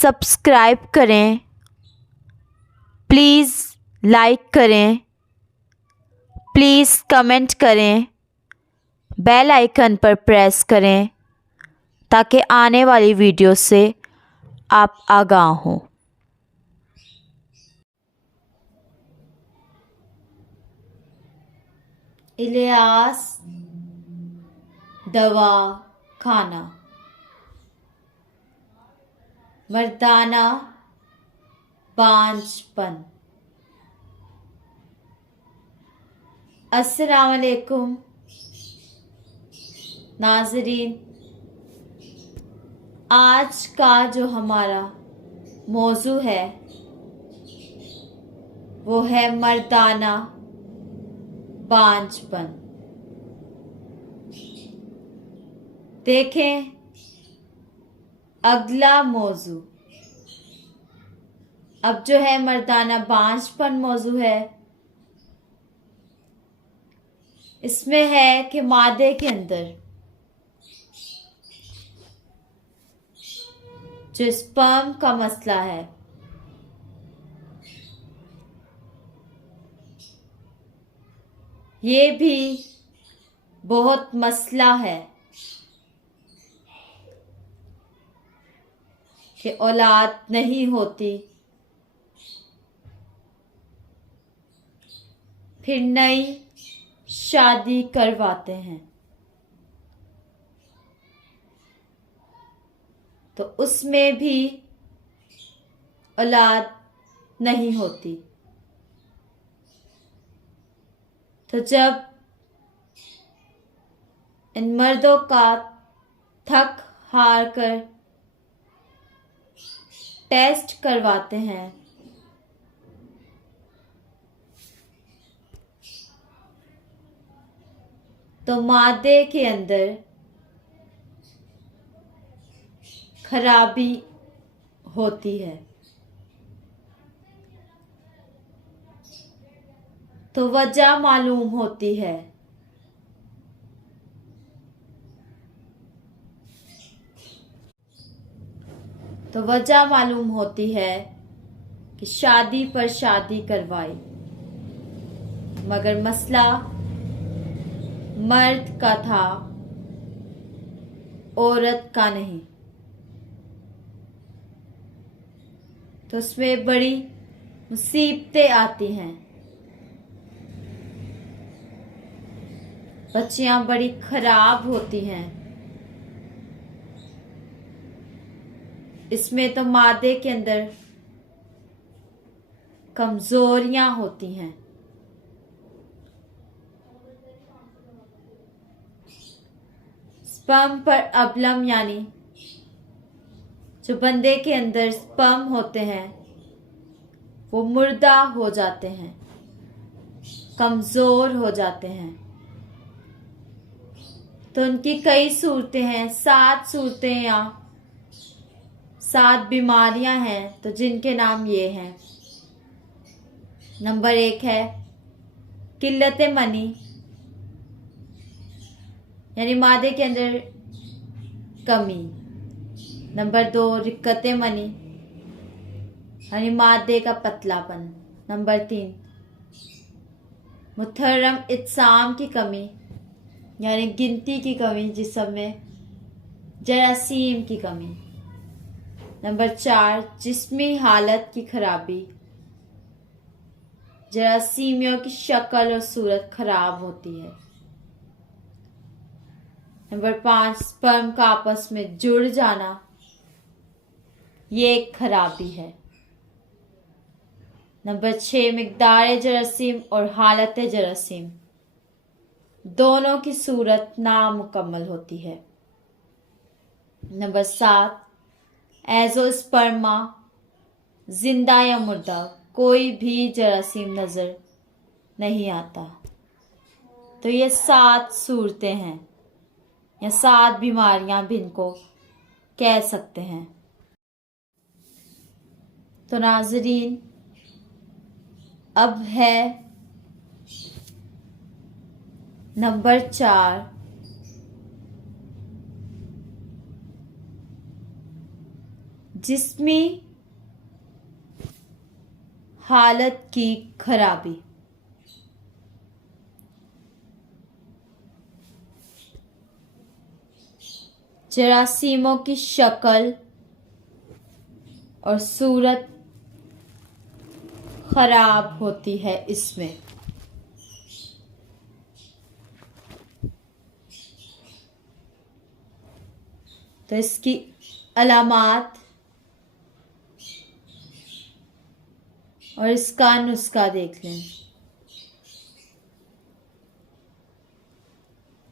Subscribe करें, please like करें, please comment करें, बेल आइकन पर प्रेस करें ताकि आने वाली वीडियो से आप आगाह हों। इलियास दवा खाना, मर्दाना बांझपन। अस्सलाम वालेकुम नाज़रीन, आज का जो हमारा मौजू है वो है मर्दाना बांझपन। देखें अगला मौजू। अब जो है मर्दाना बांझपन मौजू है, इसमें है कि मादे के अंदर जो स्पर्म का मसला है, ये भी बहुत मसला है कि औलाद नहीं होती, फिर नई शादी करवाते हैं तो उसमें भी औलाद नहीं होती। तो जब इन मर्दों का थक हार कर टेस्ट करवाते हैं तो मादे के अंदर खराबी होती है। तो वजह मालूम होती है। तो वजह मालूम होती है कि शादी पर शादी करवाई, मगर मसला मर्द का था, औरत का नहीं। तो उसमें बड़ी मुसीबतें आती हैं, बच्चियां बड़ी खराब होती हैं। इसमें तो मादे के अंदर कमजोरियां होती हैं। स्पर्म पर अबलम यानी जो बंदे के अंदर स्पर्म होते हैं वो मुर्दा हो जाते हैं, कमजोर हो जाते हैं। तो उनकी कई सूरतें हैं, 7 सूरतें या 7 बीमारियां हैं, तो जिनके नाम ये हैं। नंबर 1 है किल्लत मनी, यानी मादे के अंदर कमी। नंबर 2 रिक्कत मनी, यानी मादे का पतलापन। नंबर 3 मुहर्रम इत्साम की कमी, यानी गिनती की कमी, जिस्म में जरासीम की कमी। नंबर 4 जिस्मी हालत की खराबी, जरासीमियों की शक्ल और सूरत खराब होती है। नंबर 5 स्पर्म का आपस में जुड़ जाना, ये एक खराबी है। नंबर 6 मिकदार जरासीम और हालत जरासीम, दोनों की सूरत नामुकम्मल होती है। नंबर 7 एजोस्पर्मा, जिंदा या मुर्दा कोई भी जरासीम नजर नहीं आता। तो ये 7 सूरतें हैं या 7 बीमारियां भी इनको कह सकते हैं। तो नाज़रीन, अब है नंबर 4 जिस्मी हालत की खराबी, जरासीमों की शक्ल और सूरत खराब होती है इसमें। तो इसकी अलामात और इसका नुस्खा देख लें।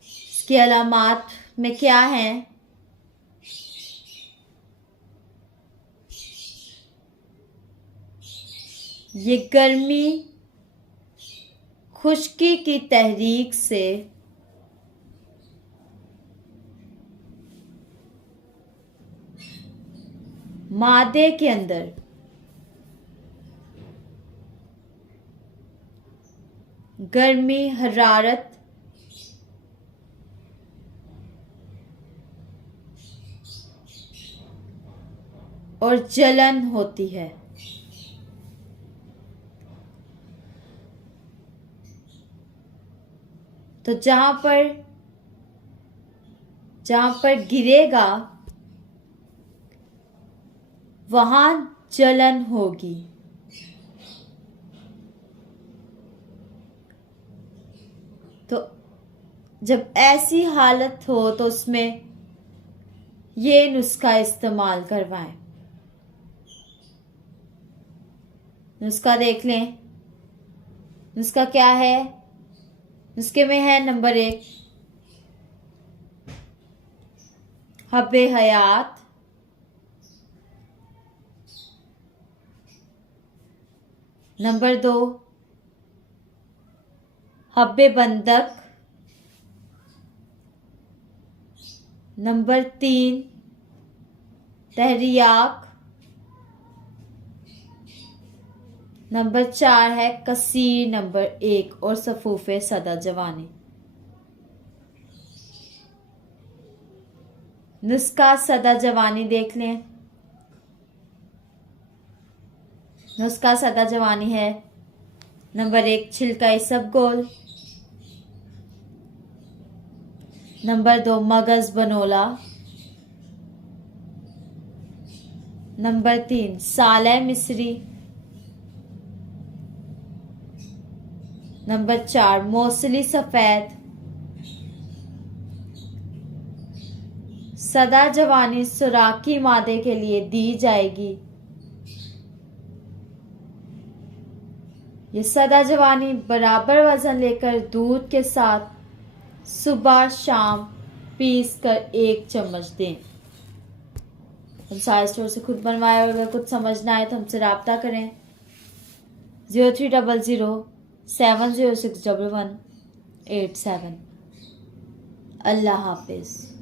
इसकी अलामात में क्या है? ये गर्मी खुश्की की तहरीक से मादे के अंदर गर्मी, हरारत और जलन होती है। तो जहां पर गिरेगा वहां जलन होगी। तो जब ऐसी हालत हो तो उसमें ये नुस्खा इस्तेमाल करवाएं। नुस्खा देख लें। नुस्खा क्या है? नुस्खे में है नंबर 1 हब्बे हयात, नंबर 2 हब्बे बंदक, नंबर 3 तहरियाक, नंबर 4 है कसीर, नंबर 1 और सफूफे सदा जवानी। नुस्खा सदा जवानी देख लें। नुस्खा सदा जवानी है नंबर 1 छिलका इसबगोल, नंबर 2 मगज बनोला, नंबर 3 साले मिस्री, नंबर 4 मौसली सफेद। सदा जवानी सुराखी मादे के लिए दी जाएगी। ये सदा जवानी बराबर वजन लेकर दूध के साथ सुबह शाम पीस कर 1 चम्मच दें। हम सारे स्टोर से खुद बनवाए और अगर कुछ समझना आए तो हमसे रब्ता करें 0300706187। अल्लाह हाफिज।